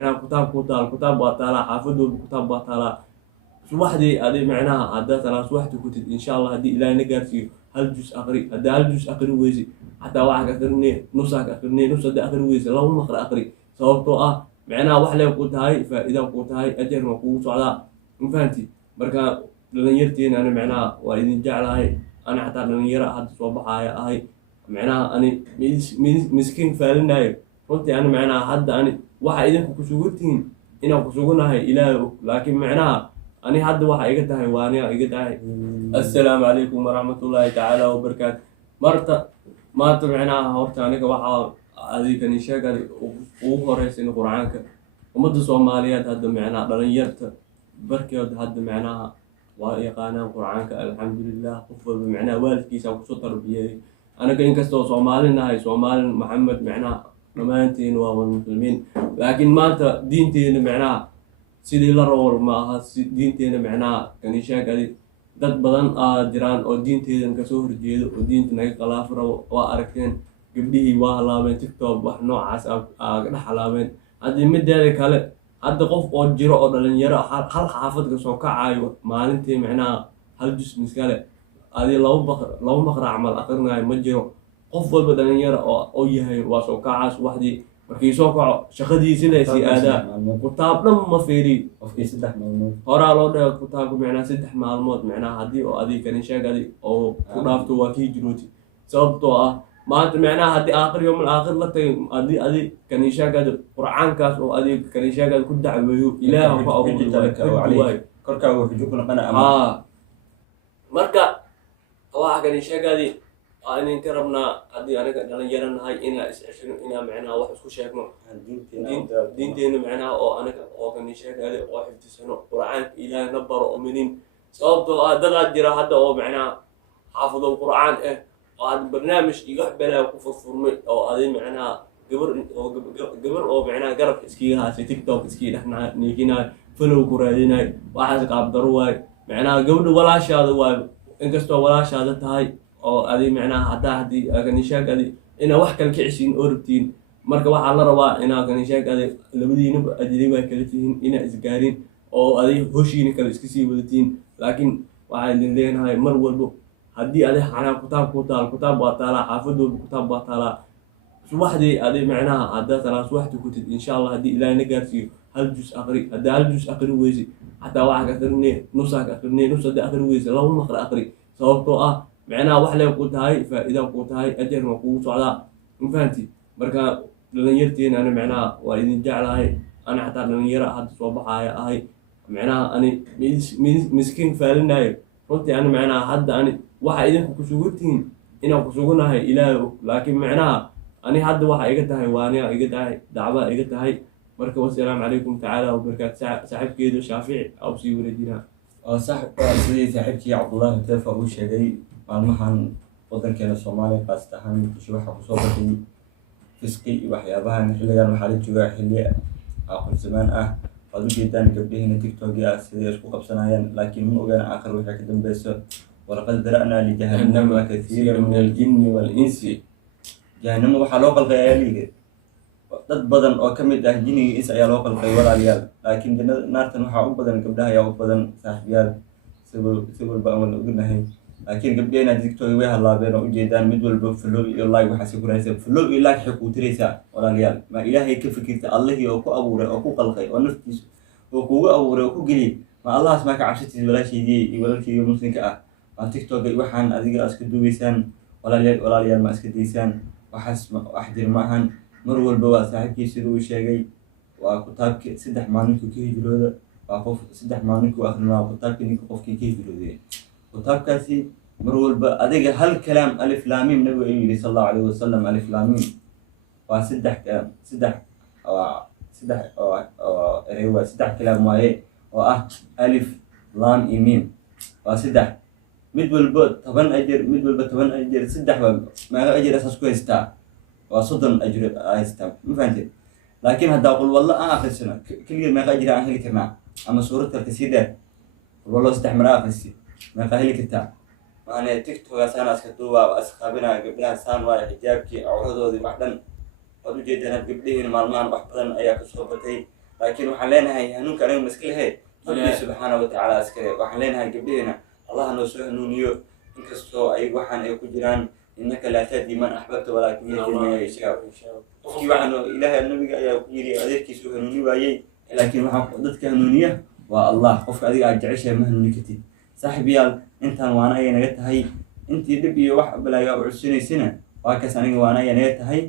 معناها كتاب كتاب كتاب بطالة حافظه كتاب بطالة subaxdii adi macnaha haddaad taraa subaxdii kutid insha allah haddii ilaahay na gaarsiiyo hal jus aqri haddaa hal jus aqri weyse xataa waxaa ka aqrinee nusaak aqrinee nus haddaa aqri weyse laba maqra aqri sababtoo ah macnaha wax lee ku tahay faa'iida ku tahay ajarna kugu socdaa ma fahanti marka dhalinyarteena ani macnaha waa idin jeclahay ani xataa dhalinyaro hadda soo baxaaya ahay macnaha ani miskiin faalinayo runtii ani macnaha hadda ani waxa idinku kusugantihiin inaan kusugunahay ilaahay og laakiin macnaha أنا حد واحد إجت هاي وأنا إجت هاي السلام عليكم ورحمة الله تعالى وبركاته ما تبعنا هورت أنا كواحد هذه كنيشة قال وهرس إنه قرآنك ومد الصوماليات هذا معنا بلنيرت بركة هذا معنا ويقانا قرآنك الحمد لله قفل بمعنى والد كيس أو سطر بيه أنا كين كستو صومالنا هاي صومال محمد معنا رمانتين والمسلمين لكن ما دينتين معنا sidii la rabo ma aha diinteena macnaha kaniishaagadi dad badan jiraan oo diinteedan kasoo horjeedo oo diinta naga khalaaf rabo waa aragteen gabdhihii waa halaabeen tiktok wax noocaas ka dhex halaabeen haddii mideeda kale hadda qof oo jiro oo dhalinyaro hal xaafad ka soo kacayo maalintii macnaha hal jus miskale adii laba maqra camal aqrinayo ma jiro qof walba dhalinyaro oo yahay waa soo kacaas waxdii markii soo kaco shaqadiisi leysii aadaa kutaab dhan ma fiiri horaa loo dhaga kutaabku macnaa 3 maalmood macnaa haddii oo adig kaniishaagadi oo ku dhaafto waa kii jirooti sababtoo ah maanta macnaha haddii aakhir yowmal aakhir la tagay haddii adig kaniishaagadi qur'aankaas oo adig kaniishaagadi ku dacweeyo ilaaha ku abuuray korkaaga wuxuu ku noqonaa marka waxa kaniishaagadi أنا كربنا أدي أنا dhalinyaro nahay inaan isceshino inaan macnaha wax isku sheegno diinteena macnaha oo anaga oo kaniishaagada oo xifdisano qur'aanka ilaahay na baro oo minin sababtoo ah dad jira hadda oo macnaha xaafido qur'aan oo aad barnaamij iyo wax balaa ku furfurmay oo aday macnaha gabar oo macnaha garab iskiga haasay tiktok iskiga dhexnaa niiginaa follow ku raadinay waxaas qaab daro waay macnaha gabadha walaashaada waay inkastoo walaashaada tahay oo adi macnaha haddii kaniishaagadi inaa wax kale ka ceshiin oo rabtiin marka waxaa la rabaa inaa kaniishaagadi labadiinaba ajri baa kala tihiin inaa isgaarin oo aday hoshiina kale iska sii wadatiin laakiin waxaa idin leenahay mar walbo haddii adi xanaa kutaab baa taalaa xaafad walba kutaab baa taalaa subaxdii adi macnaha haddaad taraa subaxdii kutid insha allah haddii ilaahay na gaarsiiyo hal jus aqri haddaa hal jus aqri weyse xataa waxaa ka aqrinee nusaak aqrinee nus haddaa aqri weyse laba maqra aqri sababtoo ah macnaha wax lee ku tahay faa'iida ku tahay ajarna kugu socdaa ma fahanti marka dhalinyarteena ani macnaha waa idin jeclahay ani xataa dhalinyaro hadda soo baxaaya ahay macnaha ani miskiin faalinayo runtii ani macnaha hadda ani waxa idinku kusugantihiin inaan kusugunahay ilaahay og laakiin macnaha ani hadda waxa iga tahay waaniya iga tahay dacwaa iga tahay marka wassalaamu calaykum tacaala wabarakaatu saaxiibkeedu shaafici aw sii wareejinaa sidii saaxiibkii cabdullaahi teefa uu sheegay maalmahan wadankeena soomaaliya qaas ahaan muqdisho waxaa kusoo baxay fisqi iyo waxyaabahan xilligan waxaa la joogaa xilli aqoon zamaan ah waad u jeedaan gabdhihiina tiktok ah siday isku qabsanayaan laakiin ma ogaan aakhir waxay ka dambeyso walaqad dara'naa lijahannama kathiiran min aljinni walinsi jahannama waxaa loo qalqay ayaa liiga dad badan oo ka mid ah jinniga ins ayaa loo qalqay walaalayaal laakiin naartan waxaa u badan gabdhaha ayaa u badan saaxiibyaal si walba aan wada ognahay laakiin gabdheena tiktok way halaabeen oo ujeedaan mid walba follow iyo like waxaa ku raadsan follow iyo like waxay ku tiraysaa walaalayaal ma ilaahay ka fikirta allahii oo ku abuuray oo ku qalqay oo naftiisa oo kugu abuuray oo ku geliyay ma allahaas ma ka cabsatid walaashaydii iyo walaalkii muslimka ah ma tiktok waxaan adiga iska duubaysaan walaalayaal ma iska daysaan waxaas wax dir maahan mar walba waa saaxiibkii siduu u sheegay waa kutaabkii 3 maalinkii ka hijrooda waa qof 3 maalinkii akhrinaa kutaabkii ninka qofkii ka hijrooday kutaabkaasi mar walba adiga hal kalaam alif laam mim nabiga ayuu yiri sallallahu alayhi wasallam alif laam mim waa 3 kalaam waaye oo ah alif laam mim waa 3 mid walba 10 ajir mid walba 10 ajir 3 waa ma ajir asaas ku haystaa waa 30 ajir haystaa ma fahanteen laakiin hadda qul wallah aan akhrisana kaliya ma ajir aan heli karnaa ama suuradka kasida wallah 3 mar akhrisay ما قاهلي كتا أنا تيكتوك أنا أسكتوها وأسخابنا قبلها سان وحجابك أعوذ ذي بعدين قالوا جيدنا قبلين مالمان بحبطن أياك صوبتي laakiin waxaan leenahay hanuunka aniga maskalehe rabbi subxaana watacaala askale. waxaan leenahay gabdhaheena allah noo soo hanuuniyo inkastoo ay waxaan ay ku jiraan innaka laa tahdi man axbabta walaakin yahdi man yashaa. qofkii waxaan ilaahay nabiga ayaa ku yiri adeerkiisu hanuuni waayey, laakiin waxaa dadka hanuuniya waa allah. qofka adiga aad jeceshahay ma hanuuni kartid. saaxiibayaal intaan waana ayay naga tahay, intii dhib iyo wax balaaga u cudsanaysana waa kaas aniga waana ayay naga tahay.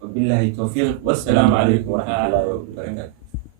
wabillahi tawfiiq, wassalaamu calaykum waraxmatullaahi wabarakaatu.